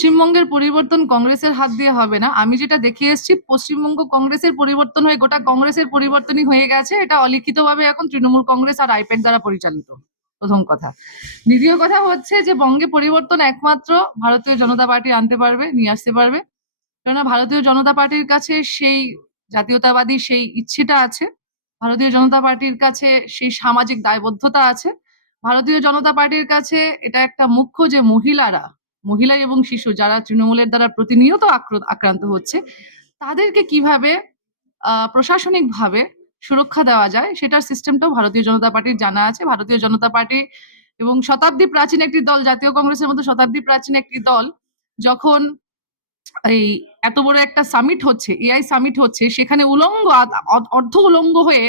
পশ্চিমবঙ্গের পরিবর্তন কংগ্রেসের হাত দিয়ে হবে না। আমি যেটা দেখে এসেছি, পশ্চিমবঙ্গ কংগ্রেসের পরিবর্তন হয়ে গোটা কংগ্রেসের পরিবর্তনই হয়ে গেছে। এটা অলিখিতভাবে এখন তৃণমূল কংগ্রেস আর আইপ্যাক দ্বারা পরিচালিত। প্রথম কথা। দ্বিতীয় কথা হচ্ছে যে বঙ্গে পরিবর্তন একমাত্র ভারতীয় জনতা পার্টি আনতে পারবে, নিয়ে আসতে পারবে। কেননা ভারতীয় জনতা পার্টির কাছে সেই জাতীয়তাবাদী সেই ইচ্ছেটা আছে। ভারতীয় জনতা পার্টির কাছে সেই সামাজিক দায়বদ্ধতা আছে। ভারতীয় জনতা পার্টির কাছে এটা একটা মুখ্য যে মহিলা এবং শিশু যারা তৃণমূলের দ্বারা প্রতিনিয়ত আক্রান্ত হচ্ছে, তাদেরকে কিভাবে প্রশাসনিকভাবে সুরক্ষা দেওয়া যায় সেটার সিস্টেমটাও ভারতীয় জনতা পার্টির জানা আছে। ভারতীয় জনতা পার্টি এবং শতাব্দী প্রাচীন একটি দল, জাতীয় কংগ্রেসের মতো শতাব্দী প্রাচীন একটি দল যখন এই এত বড় একটা সামিট হচ্ছে, এআই সামিট হচ্ছে, সেখানে অর্ধ উলঙ্গ হয়ে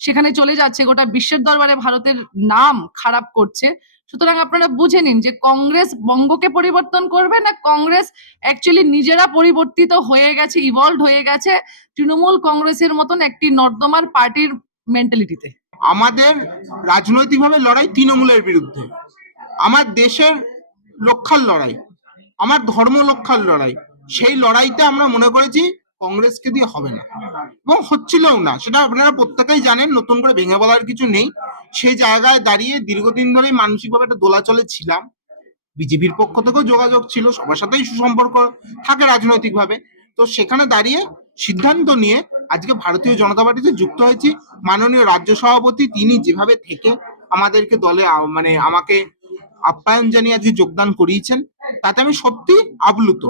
সেখানে চলে যাচ্ছে, গোটা বিশ্বের দরবারে ভারতের নাম খারাপ করছে। সুতরাং আপনারা বুঝে নিন যে কংগ্রেস বঙ্গকে পরিবর্তন করবে না, কংগ্রেস অ্যাকচুয়ালি নিজেরা পরিবর্তিত হয়ে গেছে, ইভলভ হয়ে গেছে তৃণমূল কংগ্রেসের মতন একটি নর্দমার পার্টির মেন্টালিটিতে। আমাদের রাজনৈতিকভাবে লড়াই তৃণমূলের বিরুদ্ধে, আমার দেশের রক্ষার লড়াই, আমার ধর্ম রক্ষার লড়াই। সেই লড়াইতে আমরা মনে করেছি কংগ্রেসকে দিয়ে হবে না, এবং হচ্ছিলও না। সেটা আপনারা প্রত্যেকেই জানেন, নতুন করে ভেঙে বলার কিছু নেই। সেই জায়গায় দাঁড়িয়ে দীর্ঘদিন ধরে মানসিকভাবে একটা দোলাচলে ছিলাম। বিজেপির পক্ষ থেকেও যোগাযোগ ছিল, সবার সাথেই সুসম্পর্ক থাকে রাজনৈতিকভাবে। তো সেখানে দাঁড়িয়ে সিদ্ধান্ত নিয়ে আজকে ভারতীয় জনতা পার্টিতে যুক্ত হয়েছি। মাননীয় রাজ্য সভাপতি তিনি যেভাবে থেকে আমাদেরকে দলে মানে আমাকে আপ্যায়ন জানিয়ে আজকে যোগদান করিয়েছেন, তাতে আমি সত্যি আপ্লুত।